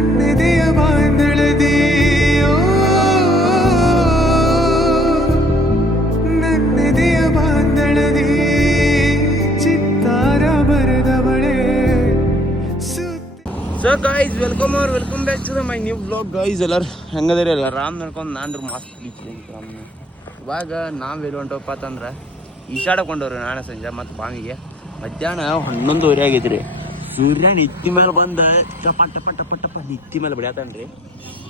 ನನ್ನೆದೆಯ ಬಾಂಧಳದಿ ನನ್ನೆದೆಯ ಬಾಂಧಳದಿ ಚಿತ್ತಾರ ಬರೆದವಳೆ. So guys welcome back to my new vlog. Guys ಎಲ್ಲರೂ ಹೆಂಗದಿರಿ ಎಲ್ಲ ರಾಮ್ ನೋಡ್ಕೊಂಡು ನಾನು ಮಸ್ತ್ ರಾಮ್. ಇವಾಗ ನಾವೆಲ್ಲಿ ಹೊಂಟೋಪ್ಪ ಅಂತಂದ್ರೆ ಈಶಾಡಕೊಂಡವ್ರಿ ನಾಳೆ ಸಂಜೆ ಮತ್ತು ಬಾವಿಗೆ. ಮಧ್ಯಾಹ್ನ 11:30 ಆಗೈತ್ರಿ. ಸೂರ್ಯ ನಿತ್ತಿ ಮೇಲೆ ಬಂದ ಟಪ ನಿತ್ತಿ ಮೇಲೆ ಬಿಡ್ಯಾತನ್ರಿ.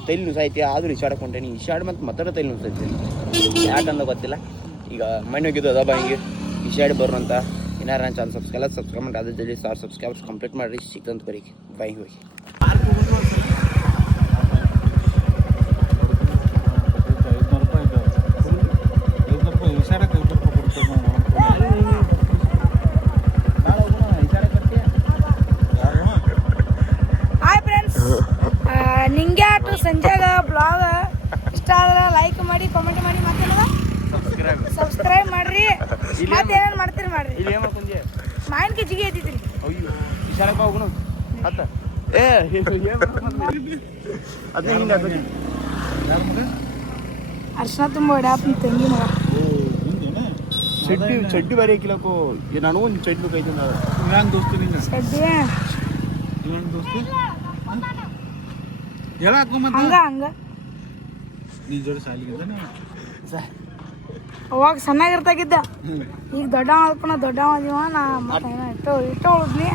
ತೈಲಿ ನುಸೈತಿ ಆದ್ರೂ ಈಶಾಡಕೊಂಡೇನಿ. ಈಶಾಡ್ ಮತ್ತು ಮತ್ತೊಂದು ತೈಲಿ ನುಸೈತಿ. ಯಾಕಂದ್ರೆ ಗೊತ್ತಿಲ್ಲ. ಈಗ ಮಣ್ಣು ಹೋಗಿದ್ದು ಅದ ಬಾವಿಗೆ ಈಶಾಡಿ ಬರೋಂತ. ಇನ್ನಾರು ನನ್ನ ಚಾನಲ್ ಸಬ್ಸ್ಕ್ರೈಬ್ ಮಾಡಿ ಅದ್ರ ಜೊತೆ 1000 ಸಬ್ಸ್ಕ್ರೈಬರ್ಸ್ ಕಂಪ್ಲೀಟ್ ಮಾಡಿರಿ. ಸಿಕ್ಕಂತ ಬರೀ ಬಾಯಿ ಹೋಗಿ. ಹಾಯ್ ಫ್ರೆಂಡ್ಸ್, ನಿಂಗೆ ಆಟು ಸಂಜೆಗ ಬ್ಲಾಗ್ ಇಷ್ಟ ಆದ್ರೆ ಲೈಕ್ ಮಾಡಿ, ಕಾಮೆಂಟ್ ಮಾಡಿ, ಮತ್ತೇನದ ಸಬ್ಸ್ಕ್ರೈಬ್ ಮಾಡ್ರಿ. ಮತ್ತೇನೇನು ಮಾಡ್ತೀರಿ ಮಾಡ್ರಿ. ಮಾವಿನಕಾಯಿ ಜಿಗಿ ಐತಿದ್ರಿ. ಅರ್ಶನ ತುಂಬ ಹೊಡ್ಯಾಪ ತಂಗಿ ಮಗ. ಚಡ್ಡಿ ಬರೀ ಹಾಕಿಲಕ್ಕೋ ನಾನು ಒಂದು ಚಡ್ಡಿ ಕೈತ ದೋಸ್ತಿ ಚಡ್ಡಿ ಹಂಗ ಅವಾಗ ಸಣ್ಣಾಗಿರ್ತಾಗಿದ್ದ. ಈಗ ದೊಡ್ಡ ಮಾಡ್ಕೊಳ ದೊಡ್ಡ ಮದಿವ ನಾ ಇಟ್ಟು ಉಳಿದ್ನಿ.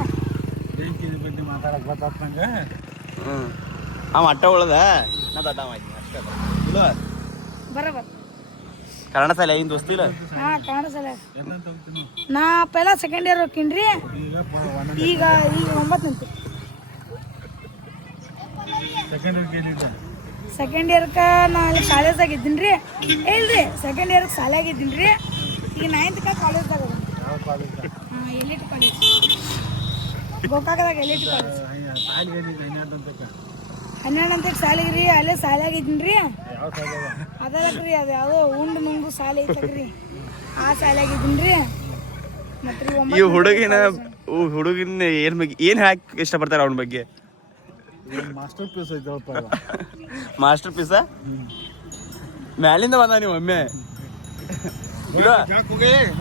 ಅವ ಅಟ್ಟ ಉಳ್ದ ನಾ ದೊಡ್ಡ ಮಾಡ್ತೀನಿ ಅಷ್ಟೇ. ಬರೋಬರ್ ಕನ್ನಡ ಶಾಲೆ ಐದು ದೋಸ್ತಿ ಇಲ್ಲ. ಹಾ, ಕನ್ನಡ ಶಾಲೆ ನಾ ಪೆಲ ಸೆಕೆಂಡ್ ಇಯರ್ ಹೋಗ್ತೀನಿ. ಈಗ 9ನೇಂತ ಸೆಕೆಂಡ್ ಇಯರ್ಕ ನಾ ಅಲ್ಲಿ ಕಾಲೇಜ್ದಾಗ ಇದ್ದೀನಿ ರೀ. ಇಲ್ರಿ, ಸೆಕೆಂಡ್ ಇಯರ್ಗೆ ಶಾಲೆಯಾಗಿದ್ದೀನಿ ರೀ. ಈಗ 9th ಕಾಲೇಜ್ದಾಗ ಹಾಂ, ಎಲ್.ಇ.ಟಿ ಕಾಲೇಜ್ ಗೋಕಾಕದಾಗ. ಎಲ್.ಇ.ಟಿ ಕಾಲೇಜ್ 12ನೇಂತ ಶಾಲೆಗೆ ರೀ. ಅಲ್ಲೇ ಶಾಲೆಯಾಗಿದ್ದೀನಿ ರೀ. ಅದಲ್ಲಕ್ರಿ ಅದು ಯಾವುದೋ ಉಂಡು ನುಂಗು ಶಾಲೆ ಐತಕ್ರಿ, ಆ ಶಾಲೆಯಾಗಿದ್ದೀನಿ ರೀ. ಮತ್ತು ಈ ಹುಡುಗಿನ ಏನ್ ಬಗ್ಗೆ ಏನ್ ಹಾಕಿ ಇಷ್ಟಪಡ್ತಾರೆ ಅವನ ಬಗ್ಗೆ? ಮಾಸ್ಟರ್ ಪೀಸ್ ಐತಪ್ಪ. ಮಾಸ್ಟರ್ ಪೀಸ ಮ್ಯಾಲಿಂದ ಬಂದ ನೀವು ಒಮ್ಮೆ.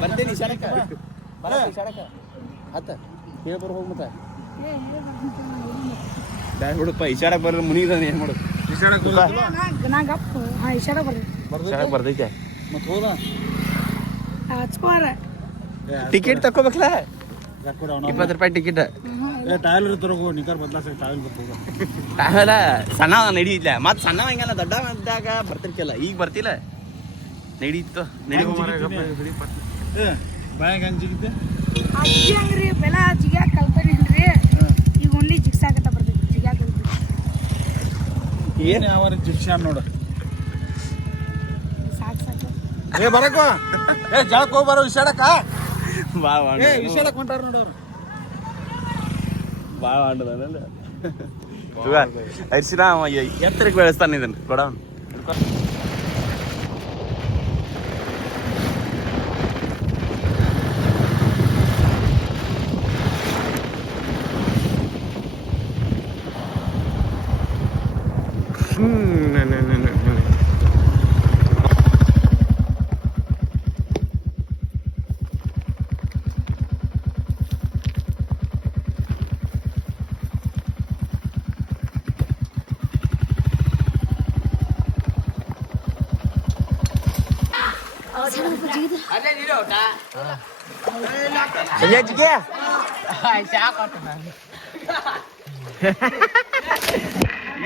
ಬರ್ತೀನಿ ಇಶಾಡಕ್ಕ ಹತ್ತ ಹೇಳಿ ಬರ್ ಹೋಗ್ ಮತ್ತೆ ಬ್ಯಾಡ ಬಿಡಪ್ಪ. ಇಶಾಡಕ್ ಬರ್ರ ಮುನಿಗ ಏನ್ ಮಾಡೋದು? ಇಶಾಡಕ್ ಬರ್ತೈತೆ ಮತ್ತೆ ಹೋದ ಹಚ್ಕೋರ ಟಿಕೆಟ್ ತಕೋಬೇಕಲ್ಲ. 20 ರೂಪಾಯಿ ಟಿಕೆಟ್. ಟೈಲರ್ ತರಗೋ ನಿಕರ್ ಬದಲಾಸ ಟೈಲ್ ಬರ್ತದ. ಟೈಲ ಸಣ್ಣ ನಡೀತಿಲ್ಲ. ಮತ್ತೆ ಸಣ್ಣ ಹಂಗಲ್ಲ, ದೊಡ್ಡ ಇದ್ದಾಗ ಬರ್ತಿರ್ಕಿಲ್ಲ. ಈಗ ಬರ್ತಿಲ್ಲ. ನಡೀತು ಬಾಯಾಗ ಹಂಜಿಗಿದ್ದೆ ಅಜ್ಜಿ ಹಂಗ್ರಿ. ಬೆಲ ಜಿಗ್ಯಾಕ ಕಲ್ತಾನೇನ್ರಿ. ಈಗ ಓನ್ಲಿ ಜಿಗ್ಸಾಕತ್ತ ಬರ್ತೈತಿ. ಜಿಗ್ಯಾಕ ಏನು ಯಾವ ಜಿಗ್ಸಾನ್ ನೋಡ. ಸಾಕು ಬರಕೋ ಜಾಕ್ ಹೋಗಿ ಬರೋ ವಿಷಾಡಕ ಬಾ ವಿಷಾಡಕ್ ಹೊಂಟಾರ ನೋಡೋರು. ಭಾಳ ಆಂಡದ ಅರಿಶಿನ ಎತ್ತರಕ್ಕೆ ಬೆಳೆಸ್ತಾನೆ ಇದನ್ನು ಕೊಡ.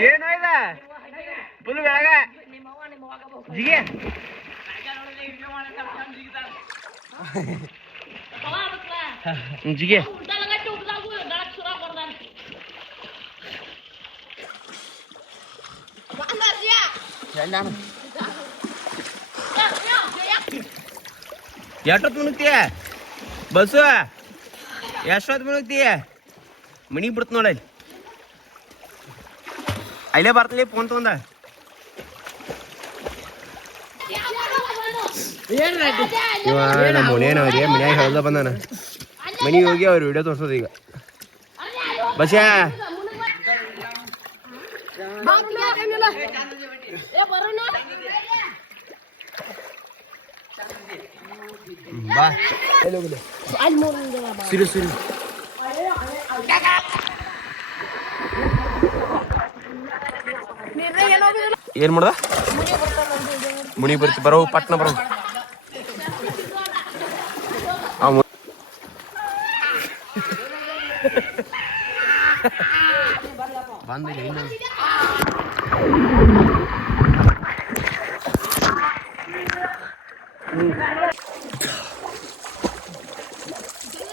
ಏನು ಇದೆ ಫುಲ್ ಬೆಳಗ ಜಿಗೆ ಜಿಗೆ ಎಷ್ಟೊತ್ತು ಮುನುಗ್ತೀಯ ಬಸ್ಸು? ಎಷ್ಟೊತ್ತು ಮುನುಗ್ತೀಯ? ಮನಿಗೆ ಬಿಡ್ತು ನೋಡಿ. ಅಲ್ಲೇ ಬರ್ತಲೇ ಫೋನ್ ತಗೊಂಡ. ನಮ್ಮ ಮನೇನವ್ರಿಗೆ ಮನ್ಯಾಗ ಹೇಳ್ದ ಬಂದಾನ. ಮನೆಗೆ ಹೋಗಿ ಅವ್ರು ವಿಡಿಯೋ ತೋರ್ಸೋದು ಈಗ. ಬಸ್ಯಾ ಬಾ ಸಿರು ಸಿರು ಏನ್ ಮಾಡ್ದ ಮುನಿ ಬರ್ತಿ ಬರೋ ಪಟ್ನ ಬರೋ ಬಂದಿಲ್ಲ ಇನ್ನು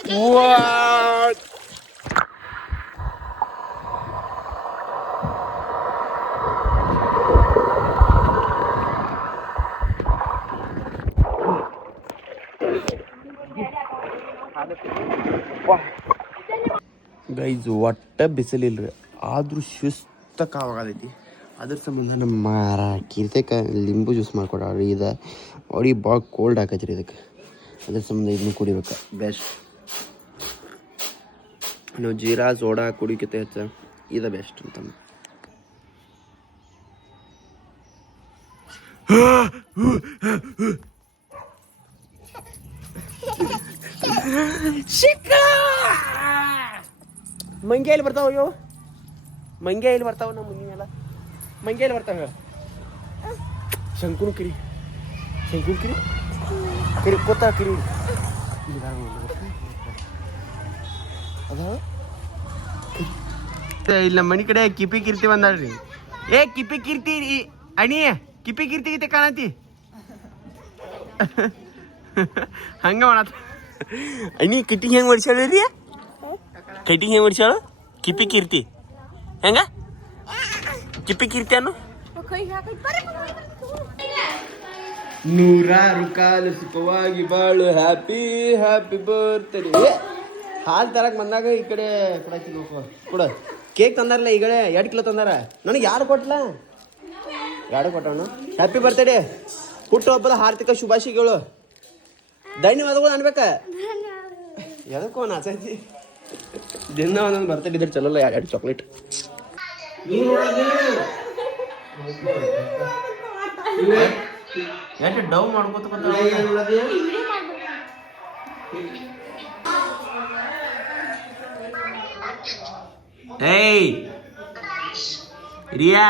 What? ಗೈಸ್ ಒಟ್ಟ ಬಿಸಿಲಿಲ್ರಿ ಆದ್ರೂ ಶಿಸ್ತ ಕಾವಾಗತೈತಿ ಅದ್ರ ಸಂಬಂಧ ನಮ್ಮ ಕೀರ್ತಕ ಲಿಂಬು ಜ್ಯೂಸ್ ಮಾಡ್ಕೊಡ್ರಿ ಇದು ಅವ್ರಿಗೆ ಭಾಳ ಕೋಲ್ಡ್ ಆಕೈತ್ರಿ ಇದಕ್ಕೆ ಅದ್ರ ಸಂಬಂಧ ಇದನ್ನು ಕುಡಿಬೇಕು ಬೆಸ್ಟ್ ನಾವು ಜೀರಾ ಸೋಡಾ ಕುಡಿಕತೆ ಹೆಚ್ಚ ಇದು ಬೆಸ್ಟ್ ಅಂತ ಮಂಗೆ ಎಲ್ಲಿ ಬರ್ತಾವ ಅಯ್ಯೋ ಮಂಗೆ ಎಲ್ಲಿ ಬರ್ತಾವ ನಮ್ಮ ಮುಂದಿನೆಲ್ಲ ಮಂಗೆ ಎಲ್ಲಿ ಬರ್ತಾವ ಶಂಕುನು ಕಿರಿ ಕಿರಿ ಕೊತ್ತ ಕಿರಿ ಇಲ್ಲ ನಮ್ಮ ಮನೆ ಕಡೆ ಕಿಪಿ ಕಿರ್ತಿ ಬಂದಾಳ್ರಿ ಏ ಕಿಪಿ ಕಿರ್ತಿ ಅಣಿ ಕಿಪಿ ಕಿರ್ತಿ ಗೀತೆ ಕಾಣತಿ ಹಂಗ ಮಾಡತ್ತ ಅಣಿ ಕಟಿಂಗ್ ಹೆಂಗ್ ಹೊಡ್ಸ್ಯಾಳ್ರಿ ಕಟಿಂಗ್ ಹೆಂಗ್ ಹೊಡ್ಸ್ಯಾಳು ಕಿಪಿ ಕಿರ್ತಿ ಹೆಂಗ ಕಿಪಿ ಕಿರ್ತಿ ಅನ್ನು ನೂರಾರು ಕಾಲು ಸುಖವಾಗಿ ಬಾಳು ಹ್ಯಾಪಿ ಹ್ಯಾಪಿ ಬರ್ತ್ಡೇ ಹಾಲು ತರಕ್ ಬಂದಾಗ ಈ ಕಡೆ ಕೊಡಾಕಿ ನೋಡ್ಕೊ ಕೊಡ ಕೇಕ್ ತಂದಾರಲ್ಲ ಈಗಡೆ 2 ಕಿಲೋ ತಂದಾರ ನನಗೆ ಯಾರು ಕೊಟ್ಲ ಯಾರು ಕೊಟ್ಟವನು ಹ್ಯಾಪಿ ಬರ್ತ್ಡೇ ಹುಟ್ಟುಹಬ್ಬದ ಹಾರ್ದಿಕ ಶುಭಾಶಯಗಳು ಧನ್ಯವಾದಗಳು ಅನ್ಬೇಕ ಎದಕ್ಕೋ ನಾಚೈತಿ ದಿನ ಒಂದೊಂದು ಬರ್ತಡೇ ಇದ್ರೆ ಚಲೋಲ್ಲ 2 ಚಾಕ್ಲೇಟ್ ಎಷ್ಟು ಡವ್ ಮಾಡ್ಕೋತ ಏಯ್ ರಿಯಾ